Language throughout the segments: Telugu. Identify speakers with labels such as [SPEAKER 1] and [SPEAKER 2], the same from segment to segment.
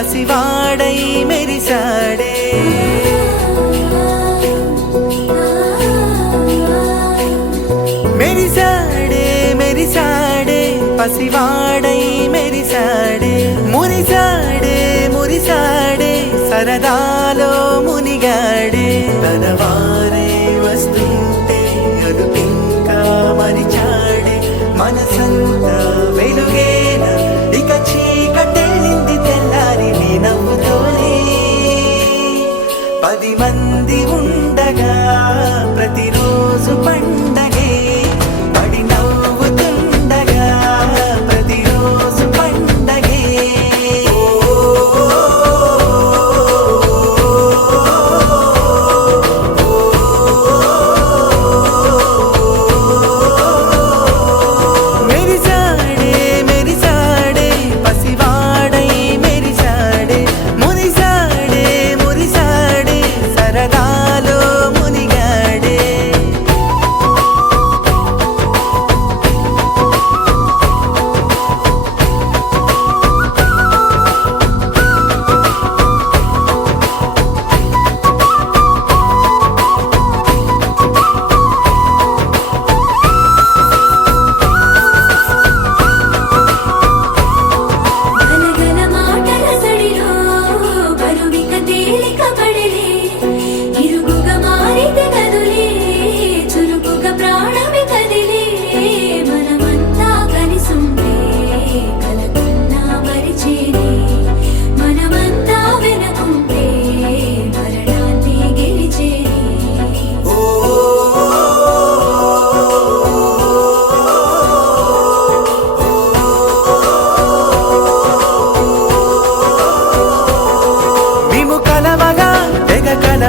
[SPEAKER 1] పసివాడై మెరిసాడే మెరిసాడే మెరిసాడే పసివాడై మెరిసాడే మురిసాడే మురిసాడే సరదాలో మునిగాడే. తనవారే వస్తుంటే అదుపింకా మరిచాడే. మనసంతా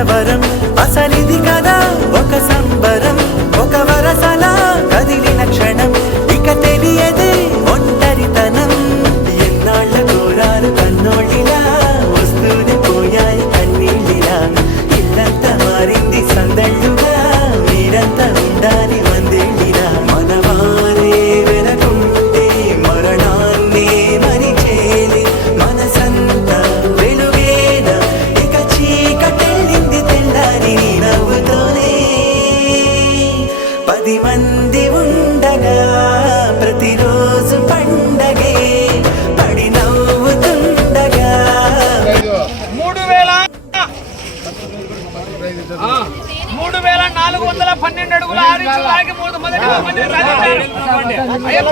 [SPEAKER 1] కలవరం. అసలిది కదా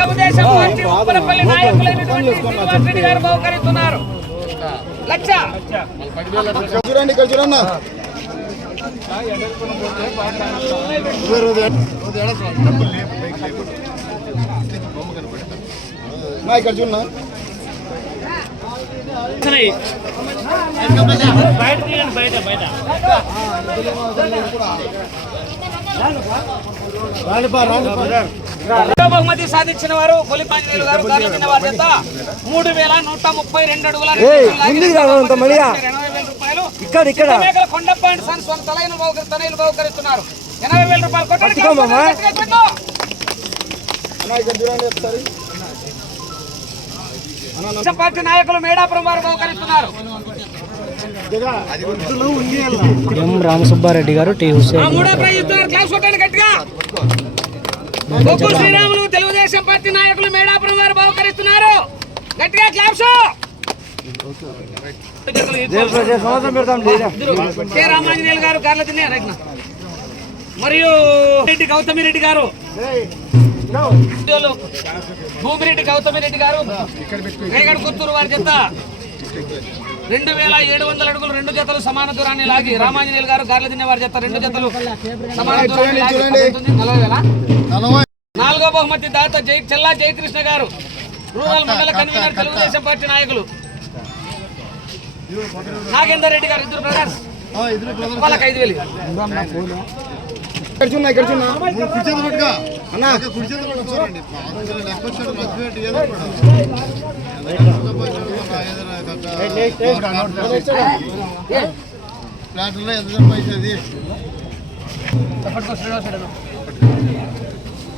[SPEAKER 2] ఉద్దేశం పార్టీ ఉప్పలపల్లి నాయకులైనటువంటి శ్రీనివాస్ రెడ్డి గారు బహుకరిస్తున్నారు లక్ష.
[SPEAKER 3] చూడండి ఇక్కడ చూడన్న ఇక్కడ చూడన్నా
[SPEAKER 2] రెండో బహుమతి సాధించిన వారు గారు మూడు వేల నూట ముప్పై రెండు అడుగుల రూపాయలు
[SPEAKER 4] ఇక్కడ ఇక్కడ.
[SPEAKER 2] మేకల కొండప్ప అండ్ సన్స్ తలైన తనయులు బహుకరిస్తున్నారు ఎనభై వేల రూపాయలు కొట్టండి పార్టీ నాయకులు మేడాపురం వారు బహుకరిస్తున్నారు
[SPEAKER 4] ఎం రామసుబ్బారెడ్డి గారు టి
[SPEAKER 2] బొగ్గు శ్రీరాములు తెలుగుదేశం పార్టీ నాయకులు మేడాపురం వారు బహుకరిస్తున్నారు. గట్టిగా క్లాప్స్ కె రామాంజనేయులు గారు గార్ల తినే రైట్న. మరియు రెడ్డి గౌతమి రెడ్డి గారు. భూమిరెడ్డి గౌతమి రెడ్డి గారు. రేగడ కుత్తూరు వారి జత. రెండు వేల ఏడు వందల అడుగులు రెండు జతలు సమాన దూరాన్ని లాగి రామాంజనేయులు గారు గార్ల తినే వారి జత రెండు జతలు సమాన దూరాన్ని లాగి పడుతుంది. నలభై వేల?
[SPEAKER 3] నలభై.
[SPEAKER 2] నాలుగో బహుమతి దాత జై చెల్లా జయకృష్ణ గారు. రూరల్ మండల కన్వీనర్ తెలుగుదేశం పార్టీ నాయకులు. నాగేందర్ రెడ్డి గారు ఇద్దరు బ్రదర్స్. వాళ్ళకి ఐదు వేలు
[SPEAKER 3] అన్న. కుర్చీలు పట్టు చూడండి. లెక్క వచ్చాడు మర్చిపెట్టి ఏదో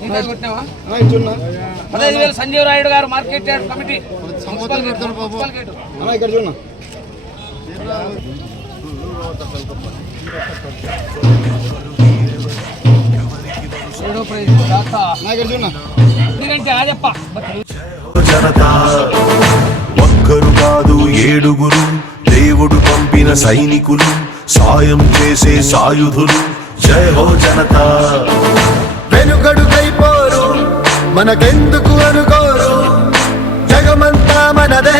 [SPEAKER 3] ఎంత చూడన్నా
[SPEAKER 2] పదహైదు వేలు సంజీవ్ రాయుడు గారు మార్కెట్ యార్డ్ కమిటీ.
[SPEAKER 3] సంవత్సరం పెడతాడు ఇక్కడ చూడన్నా
[SPEAKER 2] ఏడో ప్రైజ్ ఎందుకంటే ఆజప్ప
[SPEAKER 5] ఒక్కరు కాదు ఏడుగురు. దేవుడు పంపిన సైనికులు సాయం చేసే సాయుధులు. జయ హో జనత.
[SPEAKER 6] వెనుకడుకైపోరు మనకెందుకు అనుకోరు? జగమంతా మనదే